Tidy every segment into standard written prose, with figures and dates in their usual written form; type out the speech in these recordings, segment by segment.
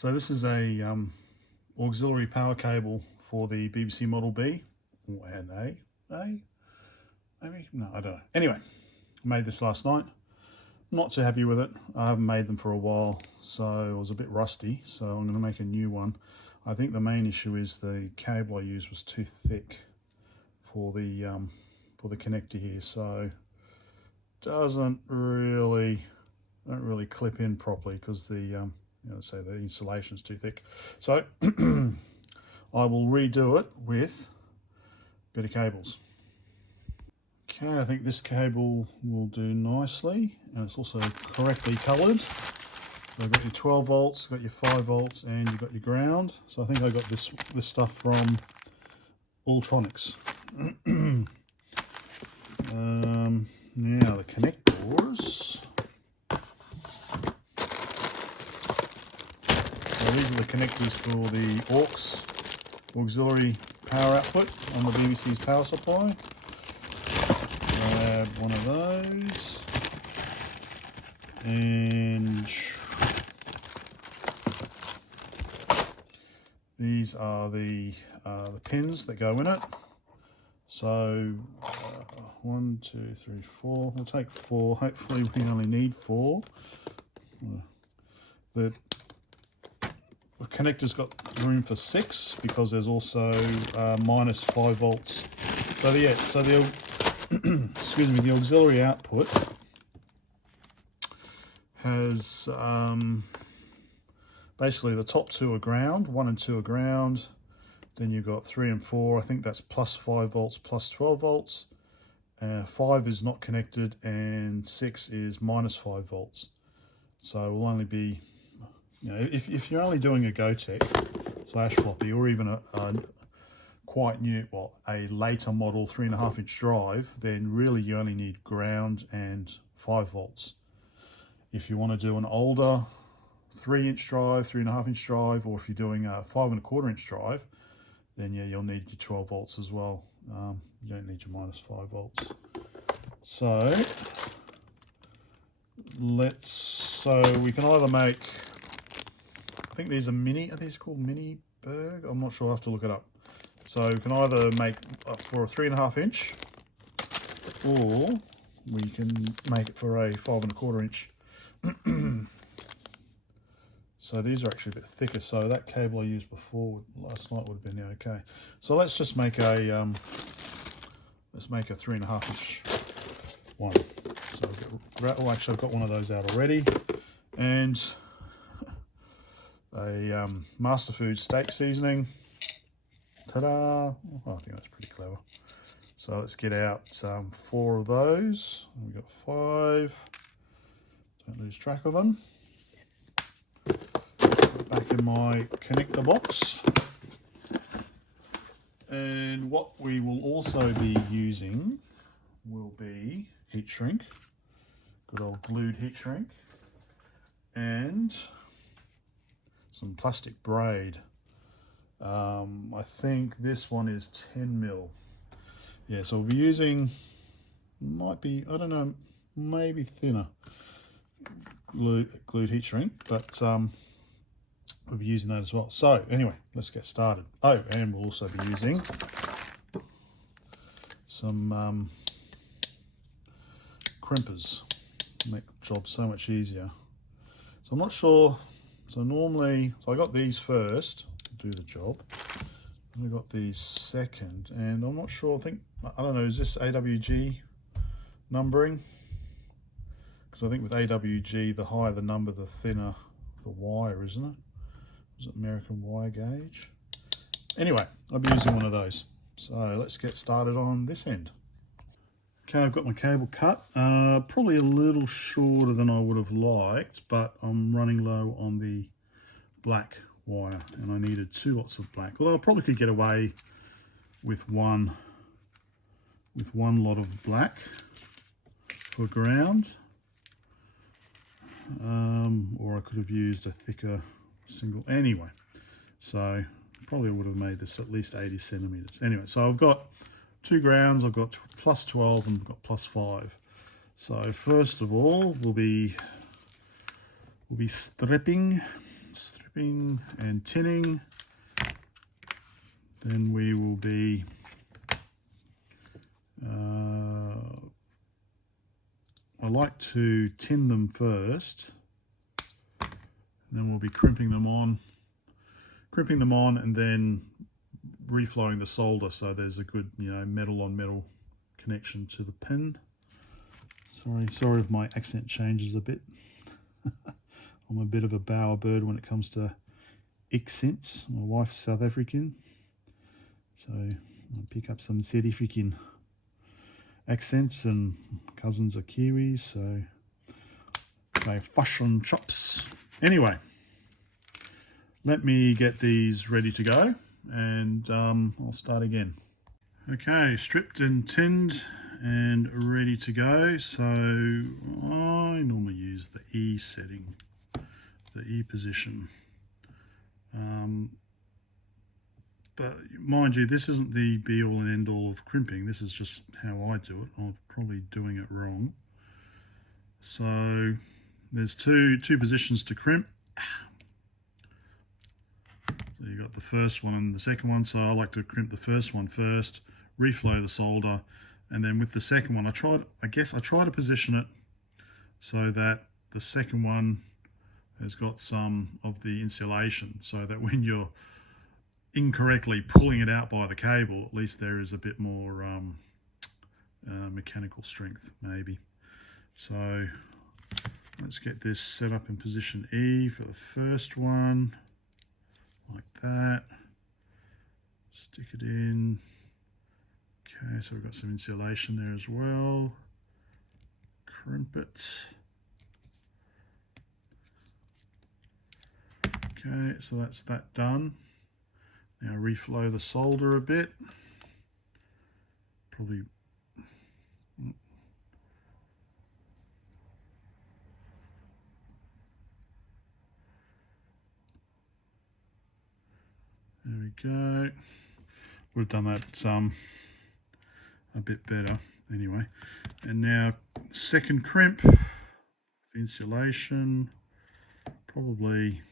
So this is a auxiliary power cable for the BBC Model B, or an A, maybe? No, I don't know. Anyway, I made this last night. Not too happy with it. I haven't made them for a while, so it was a bit rusty, so I'm going to make a new one. I think the main issue is the cable I used was too thick for the connector here, so don't really clip in properly because the the insulation's too thick. So I will redo it with better cables. Okay, I think this cable will do nicely, and it's also correctly coloured. So you've got your 12 volts, got your 5 volts, and you've got your ground. So I think I got this stuff from Ultronics. Now the connectors. So these are the connectors for the AUX, auxiliary power output on the BBC's power supply. Grab one of those, and these are the pins that go in it. So 1, 2, 3, 4. We'll take 4. Hopefully we only need 4. The connector's got room for 6 because there's also minus 5 volts. So the excuse me, the auxiliary output has basically the top 2 are ground, 1 and 2 are ground. Then you've got 3 and 4. I think that's plus 5 volts, plus 12 volts. 5 is not connected, and 6 is minus 5 volts. So it will only be, if you're only doing a Gotek / floppy, or even a quite new, well, a later model 3.5-inch drive, then really you only need ground and 5 volts. If you want to do an older 3-inch drive, 3.5-inch drive, or if you're doing a 5.25-inch drive, then yeah, you'll need your 12 volts as well. You don't need your minus 5 volts. So we can either make, I think these are mini, are these called mini Berg? I'm not sure, I'll have to look it up. So we can either make for a 3.5-inch, or we can make it for a 5.25-inch. So these are actually a bit thicker, so that cable I used before last night would have been okay. So let's just make a 3.5-inch one. So actually I've got one of those out already, and a Master Foods steak seasoning. Ta-da! Oh, I think that's pretty clever. So let's get out 4 of those. We've got 5. Don't lose track of them. Back in my connector box. And what we will also be using will be heat shrink, good old glued heat shrink, and some plastic braid. I think this one is 10 mil. Yeah, so we'll be using, might be, I don't know, maybe thinner glued heat shrink, but we'll be using that as well. So anyway, let's get started. Oh, and we'll also be using some crimpers to make the job so much easier. So I'm not sure, so normally, so I got these first to do the job. I got these second, and I'm not sure, I don't know, is this AWG numbering? Because I think with AWG, the higher the number, the thinner the wire, isn't it? Is it American wire gauge? Anyway, I'll be using one of those. So let's get started on this end. Okay, I've got my cable cut. Probably a little shorter than I would have liked, but I'm running low on the black wire, and I needed 2 lots of black. Although I probably could get away with one lot of black for ground, or I could have used a thicker single. Anyway, so probably would have made this at least 80 centimeters. Anyway, so I've got 2 grounds, I've got plus 12 and I've got plus 5. So first of all, we'll be stripping stripping and tinning. Then we will be I like to tin them first, and then we'll be crimping them on and then reflowing the solder so there's a good, you know, metal on metal connection to the pin. Sorry if my accent changes a bit. I'm a bit of a bowerbird when it comes to accents. My wife's South African, so I pick up some South African accents, and cousins are Kiwis, so fish and chops. Anyway, let me get these ready to go, and I'll start again. Okay, stripped and tinned and ready to go. So I normally use the E setting, the E position. But mind you, this isn't the be all and end all of crimping. This is just how I do it. I'm probably doing it wrong. So there's two positions to crimp. So you got the first one and the second one. So I like to crimp the first one first, reflow the solder, and then with the second one, I try to position it so that the second one has got some of the insulation, so that when you're incorrectly pulling it out by the cable, at least there is a bit more mechanical strength, maybe. So let's get this set up in position E for the first one, like that. Stick it in. Okay, so we've got some insulation there as well. Crimp it. Okay, so that's that done. Now reflow the solder a bit. Probably there we go. Would have done that a bit better anyway. And now second crimp, the insulation. Probably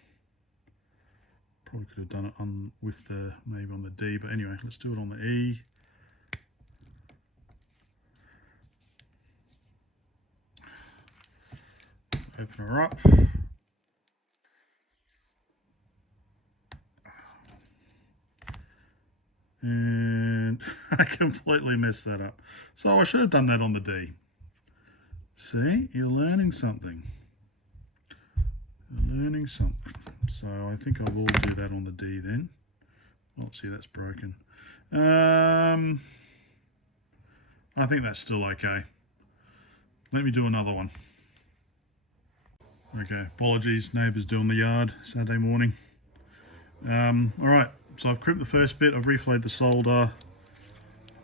could have done it on with the maybe on the D, but anyway, let's do it on the E. Open her up. And I completely messed that up. So I should have done that on the D. See, you're learning something. You're learning something. So I think I will do that on the D then. Oh, see, that's broken. I think that's still okay. Let me do another one. Okay, apologies, neighbours doing the yard Saturday morning. All right, so I've crimped the first bit, I've reflowed the solder.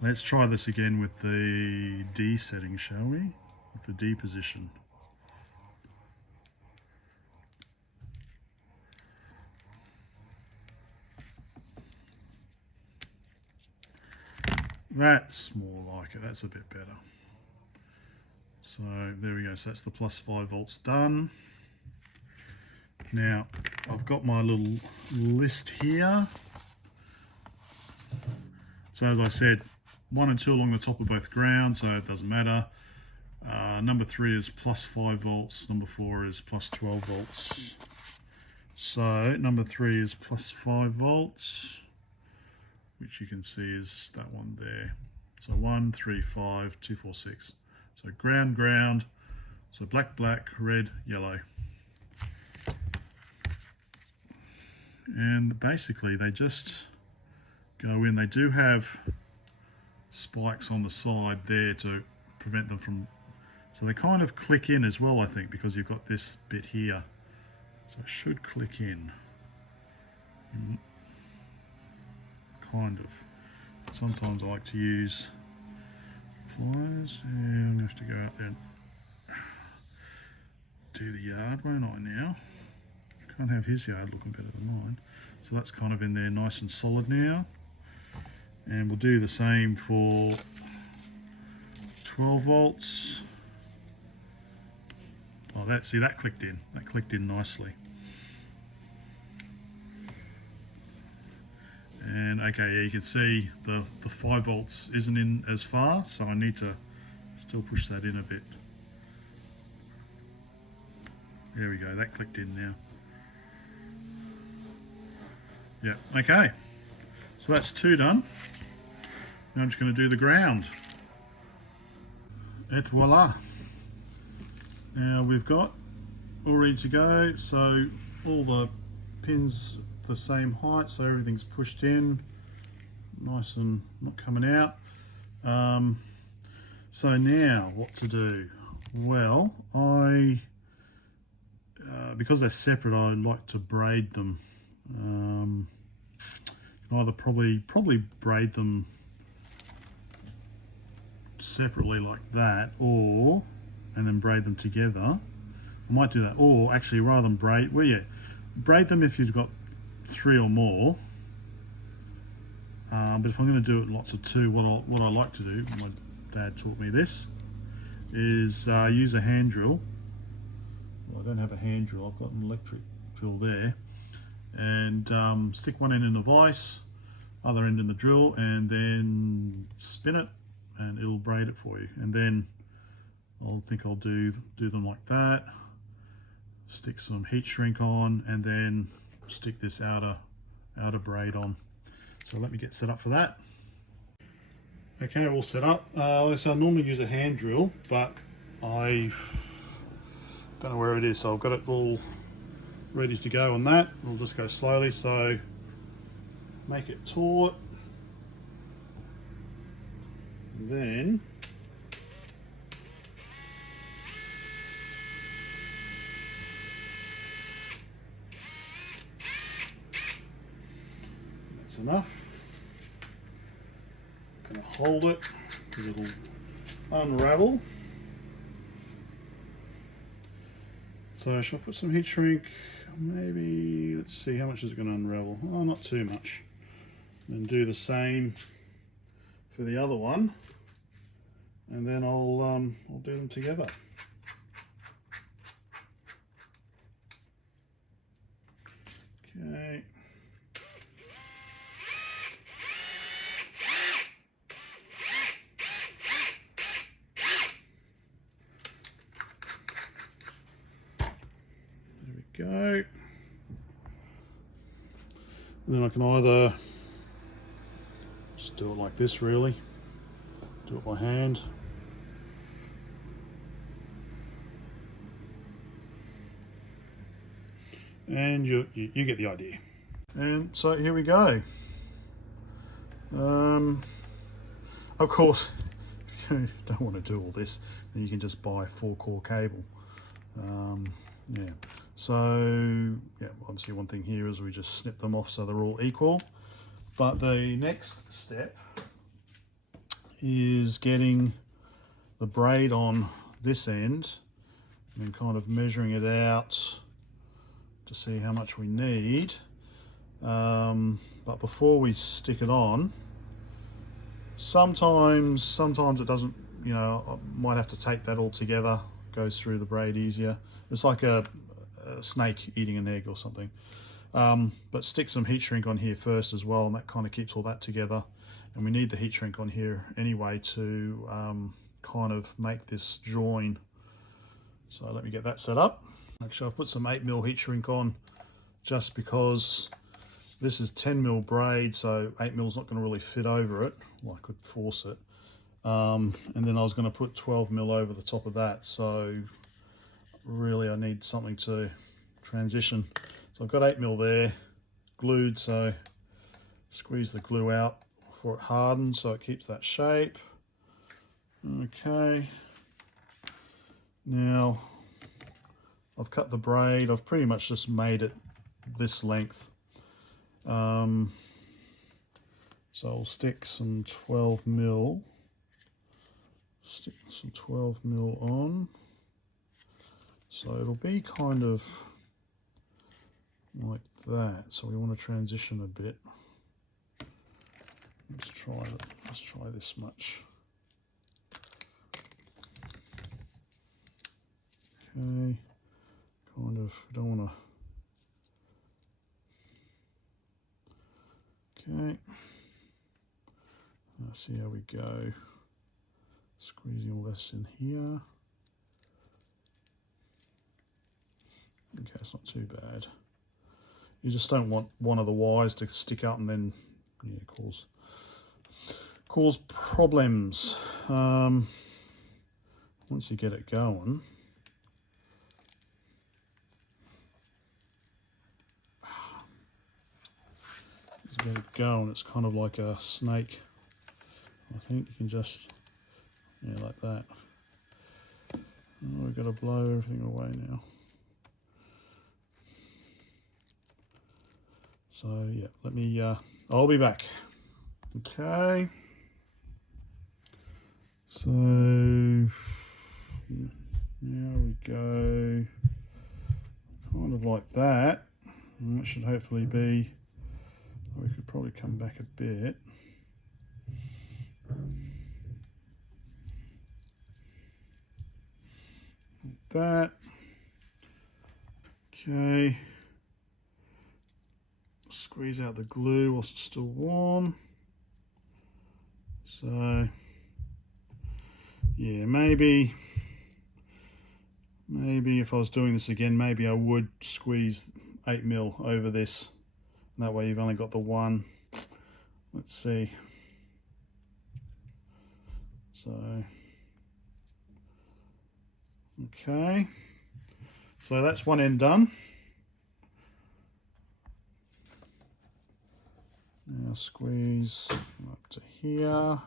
Let's try this again with the D setting, shall we? With the D position. That's more like it, that's a bit better. So there we go, so that's the plus 5 volts done. Now I've got my little list here. So as I said, 1 and 2 along the top are both ground, so it doesn't matter. Number 3 is plus 5 volts, number 4 is plus 12 volts. So number 3 is plus 5 volts, which you can see is that one there. So 1, 3, 5, 2, 4, 6. So ground, ground. So black, black, red, yellow. And basically they just go in. They do have spikes on the side there to prevent them from, so they kind of click in as well, I think, because you've got this bit here. So it should click in. Kind of. Sometimes I like to use pliers, and I'm going to have to go out there and do the yard, won't I now? Can't have his yard looking better than mine. So that's kind of in there nice and solid now. And we'll do the same for 12 volts. Oh, see, that clicked in. That clicked in nicely. okay, yeah, you can see the 5 volts isn't in as far, so I need to still push that in a bit. There we go, that clicked in now. Yeah, okay. So that's 2 done. Now I'm just going to do the ground. Et voila. Now we've got all ready to go, so all the pins the same height, so everything's pushed in, nice and not coming out. So now what to do? Well, because they're separate, I like to braid them. Either probably braid them separately like that, and then braid them together. I might do that, or actually rather than braid, well, yeah, braid them if you've got 3 or more. But if I'm going to do it lots of 2, what I like to do, my dad taught me this, is use a hand drill. Well, I don't have a hand drill, I've got an electric drill there, and stick one end in the vise, other end in the drill, and then spin it, and it'll braid it for you. And then I'll do them like that, stick some heat shrink on, and then stick this outer braid on. So let me get set up for that. Okay, all set up. Like I said, I normally use a hand drill, but I don't know where it is, so I've got it all ready to go on that. We'll just go slowly, so make it taut, and then that's enough. I'm going to hold it because it'll unravel. So shall I put some heat shrink? Maybe, let's see, how much is it going to unravel? Oh, not too much. And do the same for the other one, and then I'll do them together. Okay. Go. And then I can either just do it like this, really, do it by hand, and you get the idea. And so here we go. Of course, if you don't want to do all this, then you can just buy a 4-core cable. Yeah, so yeah, obviously one thing here is we just snip them off so they're all equal, but the next step is getting the braid on this end and kind of measuring it out to see how much we need. But before we stick it on, sometimes it doesn't, you know, I might have to tape that all together, goes through the braid easier. It's like a snake eating an egg or something. But stick some heat shrink on here first as well, and that kind of keeps all that together. And we need the heat shrink on here anyway to kind of make this join. So let me get that set up. Actually, I've put some 8mm heat shrink on just because this is 10mm braid, so 8mm is not going to really fit over it. Well, I could force it. And then I was going to put 12mm over the top of that, so really I need something to transition. So I've got 8mm there glued, so squeeze the glue out before it hardens so it keeps that shape. Okay, now I've cut the braid. I've pretty much just made it this length. So I'll stick some 12mm on. So it'll be kind of like that. So we want to transition a bit. Let's try this much. Okay, kind of, don't want to. Okay, Let's see how we go. Squeezing all this in here. Okay, it's not too bad. You just don't want one of the wires to stick up and then, yeah, cause problems. Once you get it going, get it going, it's kind of like a snake. I think you can just, yeah, like that. Oh, we've got to blow everything away now. So yeah, let me, I'll be back. Okay. So now we go kind of like that. And that should hopefully be, we could probably come back a bit. Like that. Okay. Squeeze out the glue whilst it's still warm. So yeah, maybe if I was doing this again, maybe I would squeeze 8mm over this. That way you've only got the one. Let's see. So, okay. So that's one end done. Now squeeze up to here.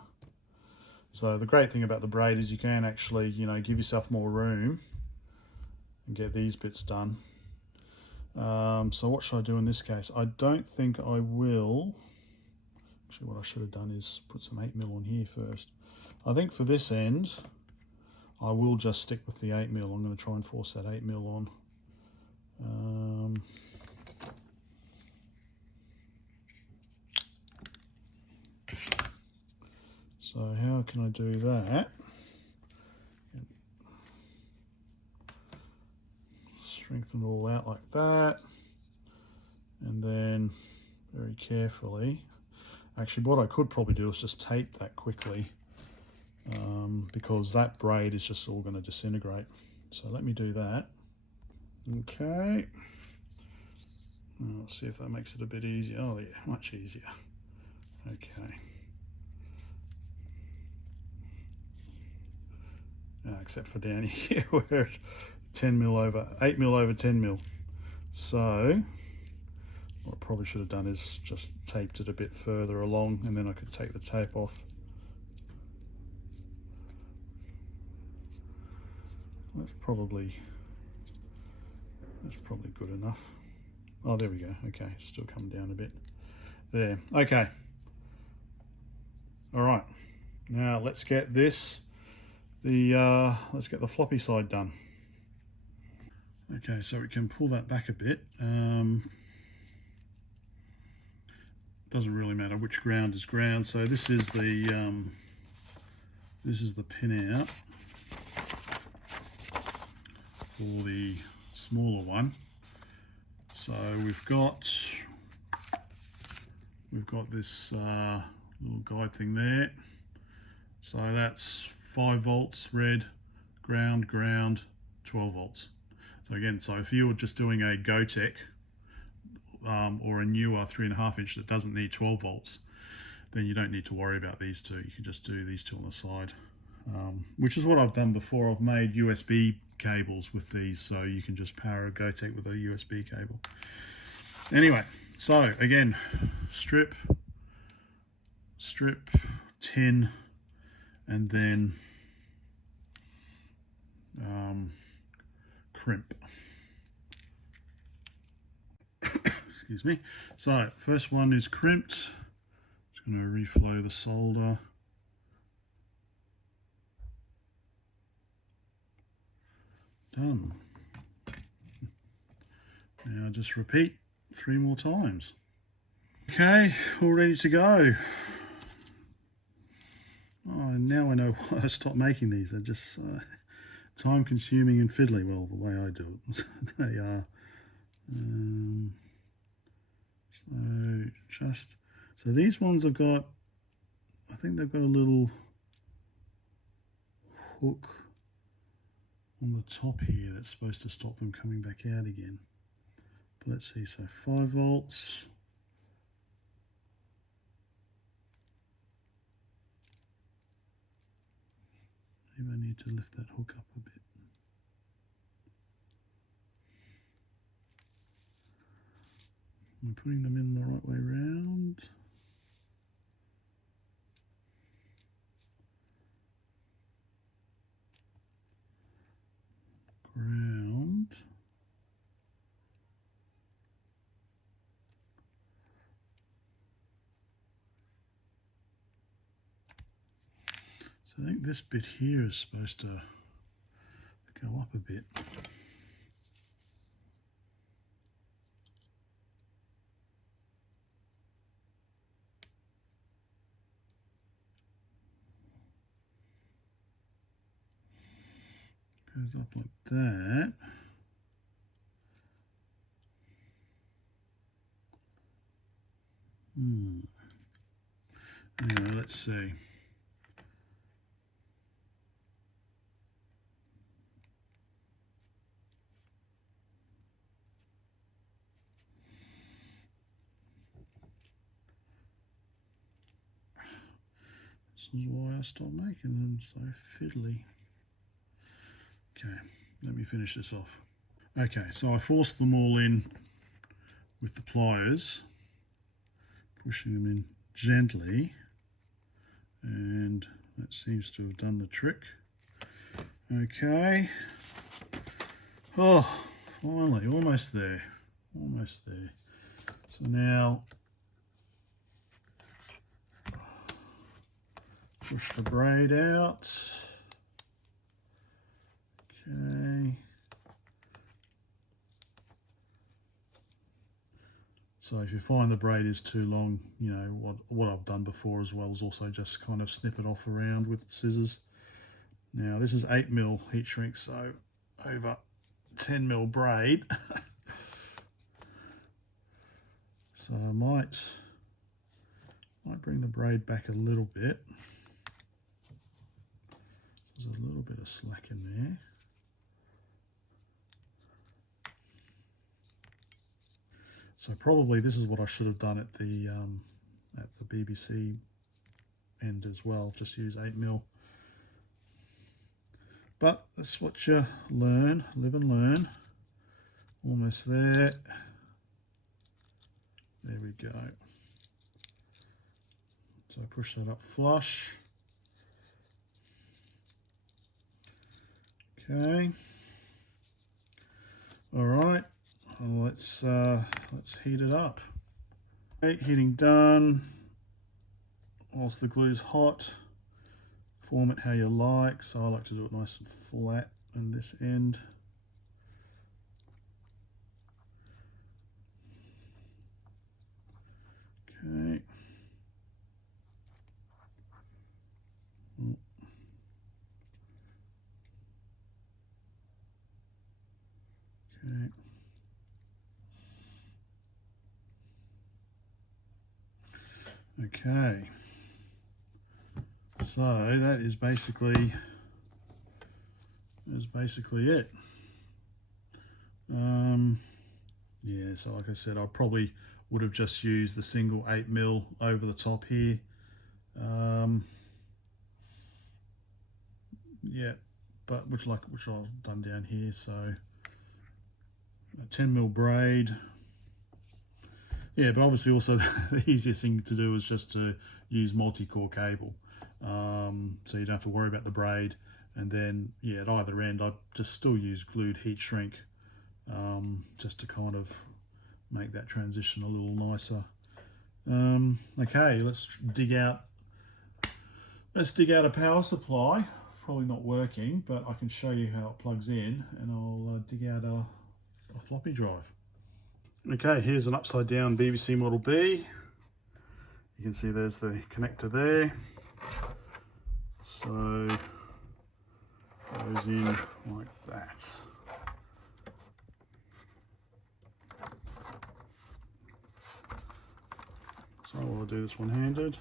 So the great thing about the braid is you can actually, you know, give yourself more room and get these bits done. So what should I do in this case? I don't think I will. Actually, what I should have done is put some 8mm on here first. I think for this end, I will just stick with the 8mm. I'm going to try and force that 8mm on. So how can I do that? Strengthen it all out like that. And then very carefully, actually what I could probably do is just tape that quickly, because that braid is just all going to disintegrate. So let me do that. Okay. Let's see if that makes it a bit easier. Oh yeah, much easier. Okay. Except for down here where it's 10mm over 8mm over 10mm. So what I probably should have done is just taped it a bit further along, and then I could take the tape off. That's probably good enough. Oh, there we go. Okay, still coming down a bit. There. Okay. All right. Now let's get this. Let's get the floppy side done. Okay, so we can pull that back a bit. Doesn't really matter which ground is ground. So this is the pin out for the smaller one. So we've got this little guide thing there. So that's 5 volts red, ground, 12 volts. So again, so if you were just doing a Gotek or a newer 3.5 inch that doesn't need 12 volts, then you don't need to worry about these two. You can just do these two on the side, which is what I've done before. I've made USB cables with these, so you can just power a Gotek with a USB cable. Anyway, so again, strip, tin, and then crimp. Excuse me. So first one is crimped. Just going to reflow the solder. Done. Now just repeat 3 more times. Okay, all ready to go. Oh, now I know why I stopped making these. They're just time consuming and fiddly. Well, the way I do it. They are. So these ones have got, I think they've got a little hook on the top here that's supposed to stop them coming back out again. But let's see, so 5 volts. Maybe I need to lift that hook up a bit. I'm putting them in the right way round. Ground. So I think this bit here is supposed to go up a bit. Goes up like that. Anyway, let's see. This is why I stopped making them so fiddly. Okay, let me finish this off. Okay, so I forced them all in with the pliers, pushing them in gently, and that seems to have done the trick. Okay. Oh, finally, almost there. Almost there. So now push the braid out. Okay. So if you find the braid is too long, you know, what I've done before as well is also just kind of snip it off around with scissors. Now this is 8mm heat shrink, so over 10mm braid. So I might bring the braid back a little bit. There's a little bit of slack in there. So probably this is what I should have done at the BBC end as well. Just use 8mm. But that's what you learn, live and learn. Almost there. There we go. So push that up flush. Okay. All right. Well, let's heat it up. Okay, heating done. Whilst the glue's hot, form it how you like. So I like to do it nice and flat on this end. Okay. Okay. Okay. So that is basically it. Yeah, so like I said, I probably would have just used the single 8mm over the top here. Yeah, but which I've done down here. So a 10mm braid. Yeah, but obviously also the easiest thing to do is just to use multi-core cable. So you don't have to worry about the braid. And then, yeah, at either end, I just still use glued heat shrink just to kind of make that transition a little nicer. Okay, let's dig out a power supply. Probably not working, but I can show you how it plugs in, and I'll dig out a floppy drive. Okay, here's an upside down BBC Model B. You can see there's the connector there. So goes in like that. So I'll do this one-handed.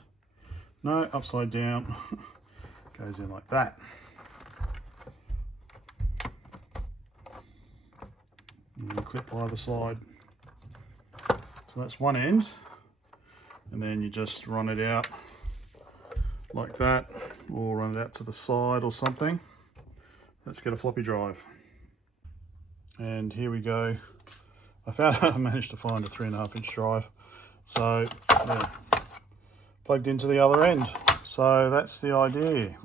No, upside down. Goes in like that. And then clip either side. So that's one end, and then you just run it out like that, or run it out to the side or something. Let's get a floppy drive. And here we go. I managed to find a 3.5-inch drive. So yeah, plugged into the other end. So that's the idea.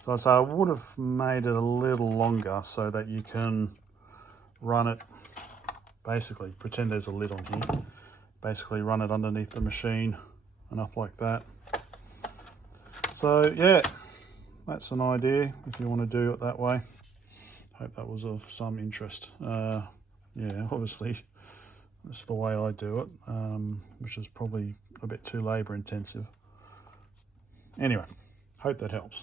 So I would have made it a little longer so that you can run it, basically pretend there's a lid on here, basically run it underneath the machine and up like that. So yeah, that's an idea if you want to do it that way. Hope that was of some interest. Yeah, obviously that's the way I do it, which is probably a bit too labour intensive. Anyway, hope that helps.